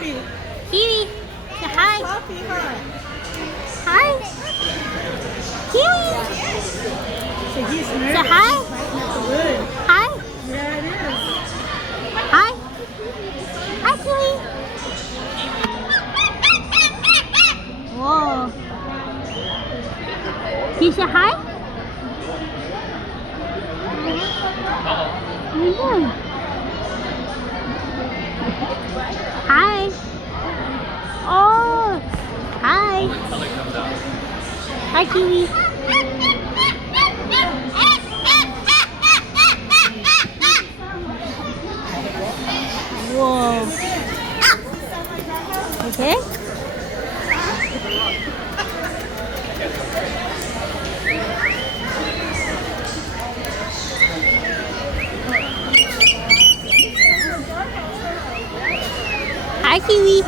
puppy. Kiwi, say hi. Puppy, huh? Hi. Kiwi. So he's nervous. Say hi. He's fighting at the wood. Hi. Yeah, it is. Hi. Hi, Kiwi. Whoa. Can you say hi? What are you doing? Hi. Oh. Hi. Hi, Kiwi. Whoa. Okay. Hi, Kiwi.